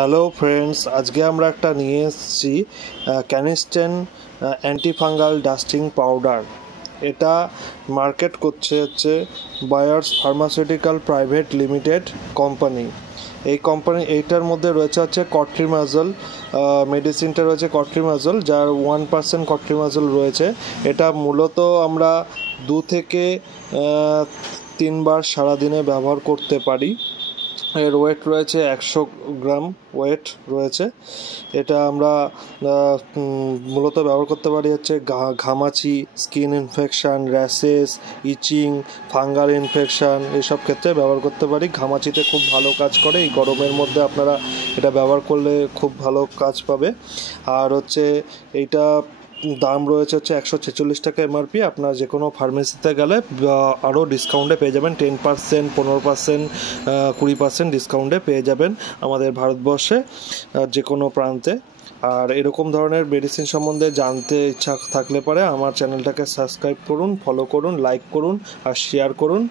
Hello friends, আজকে আমরা একটা নিয়ে এসেছি ক্যানিস্টেন অ্যান্টিফাঙ্গাল ডাস্টিং পাউডার। এটা মার্কেট করছে buyers pharmaceutical private limited company. এইটার মধ্যে রয়েছে কট্রিমাজল। মেডিসিনটা রয়েছে কট্রিমাজল, যার 1% কট্রিমাজল রয়েছে। এটা মূলত আমরা 2 থেকে 3 বার সারাদিনে ব্যবহার করতে পারি। এর ওয়েট রয়েছে 100 গ্রাম ওয়েট রয়েছে। এটা আমরা মূলত ব্যবহার করতে পারি ঘামাচি, স্কিন ইনফেকশান, র্যাশেস, ইচিং, ফাঙ্গাল ইনফেকশান এসব ক্ষেত্রে ব্যবহার করতে পারি। ঘামাচিতে খুব ভালো কাজ করে। এই গরমের মধ্যে আপনারা এটা ব্যবহার করলে খুব ভালো কাজ পাবে। আর এইটা দাম রয়েছে 146 টাকা এমআরপি। আপনার যে কোনো ফার্মেসিতে গেলে আরও ডিসকাউন্টে পেয়ে যাবেন, 10%, 15%, 20% ডিসকাউন্টে পেয়ে যাবেন আমাদের ভারতবর্ষে যে কোনো প্রান্তে। আর এরকম ধরনের মেডিসিন সম্বন্ধে জানতে ইচ্ছা থাকলে পরে আমার চ্যানেলটাকে সাবস্ক্রাইব করুন, ফলো করুন, লাইক করুন আর শেয়ার করুন।